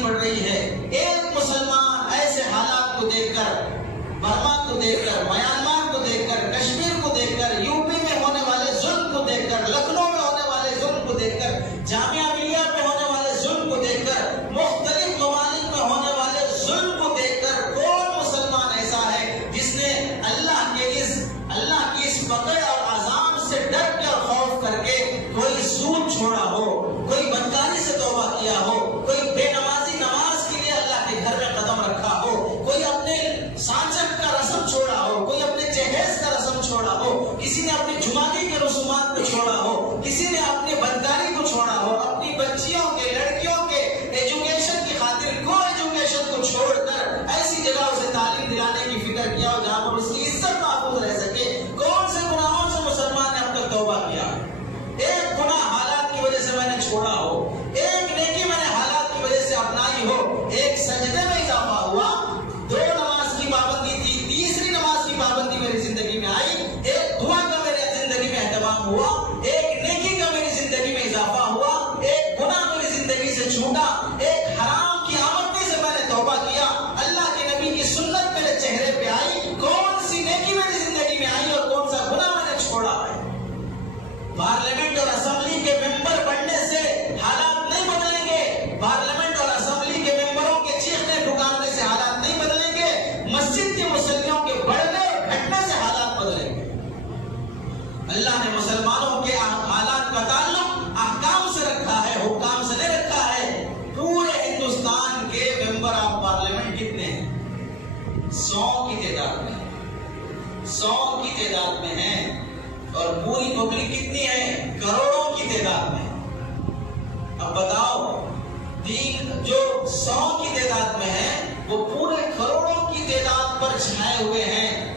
آبادی بڑھ رہی ہے. ایک مسلمان ایسے حالات کو دیکھ کر، برما کو دیکھ کر، میانمار کو دیکھ کر، کشمیر کو دیکھ کر، یو پی میں ہونے والے ظلم کو دیکھ کر، لکھنؤ میں ہونے والے ظلم کو دیکھ کر، جامعہ ملیہ میں ہونے والے ظلم کو دیکھ کر، مختلف ممالک میں ہونے والے ظلم کو دیکھ کر، کون مسلمان ایسا ہے جس نے اللہ کی اس پکڑ اور عذاب سے ڈر کے اور خوف کر کے کوئی سود چھوڑا ہو، کوئی بدکاری سے توبہ کیا ہو، کوئی بے نمازی نماز کے لیے اللہ کے گھر میں قدم رکھا ہو، کوئی اپنے سانچک کا رسم چھوڑا ہو، کوئی اپنے جہیز کا رسم چھوڑا ہو، کسی نے اپنی جمعگی کے رسومات کو چھوڑا ہو، کسی نے اپنی بدکاری کو چھوڑا ہو، اپنی بچیوں کے، لڑکیوں کے ایجوکیشن کی خاطر کو ایجوکیشن کو چھوڑ کر ایسی جگہ اسے تعلیم دلانے کی فکر کیا ہو جہاں پر اس کی عزت محفوظ رہ سکے. کون سے گناہوں سے مسلمان نے اب تک توبہ کیا؟ ایک گناہ حالات کی وجہ سے میں نے چھوڑا ہو، ایک نیکی میں نے حالات کی وجہ سے اپنائی ہو، ایک سجدے میں اضافہ ہوا، 2 نماز کی پابندی تھی، تیسری نماز کی پابندی میری زندگی میں آئی، ایک دعا کا میرے زندگی میں اہتمام ہوا، ایک نیکی کا میری زندگی میں اضافہ ہوا، ایک گناہ میری زندگی سے چھوٹا، ایک حرام کی آمدنی سے میں نے توبہ کیا، اللہ کے نبی کی سنت میرے چہرے پہ آئی. کون سی نیکی میری زندگی میں آئی اور کون سا گناہ میں نے چھوڑا ہے؟ پارلیمنٹ اور اسمبلی کے ممبر بننے سے حالات نہیں بدلیں گے، پارلیمنٹ اور اسمبلی کے ممبروں کے چیخنے پکارنے سے حالات نہیں بدلیں گے، مسجد کے مصلیوں کے بڑھنے اور گھٹنے سے حالات بدلیں گے. اللہ نے مسلمانوں کے حالات کا تعلق احکام سے رکھا ہے، حکام سے نہیں رکھا ہے. پورے ہندوستان کے ممبر آف پارلیمنٹ کتنے ہیں؟ 100 کی تعداد میں، 100 کی تعداد میں ہیں. اور پوری پبلک کتنی ہے؟ کروڑوں کی تعداد میں. اب بتاؤ، جو 100 کی تعداد میں ہے وہ پورے کروڑوں کی تعداد پر چھائے ہوئے ہیں.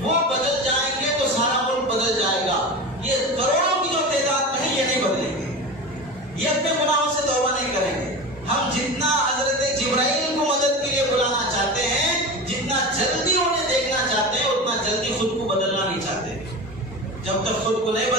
وہ بدل جائیں گے تو سارا ملک بدل جائے گا. یہ کروڑوں کی جو تعداد میں ہے یہ نہیں بدلیں گے، یہ اپنے گناہوں سے توبہ نہیں کریں گے. ہم جتنا حضرت جبرائیل کو مدد کے لیے بلانا چاہتے ہیں، جتنا جلدی انہیں دیکھنا چاہتے ہیں، اتنا جلدی خود کو بدلنا نہیں چاہتے. جب تک خود کو نہیں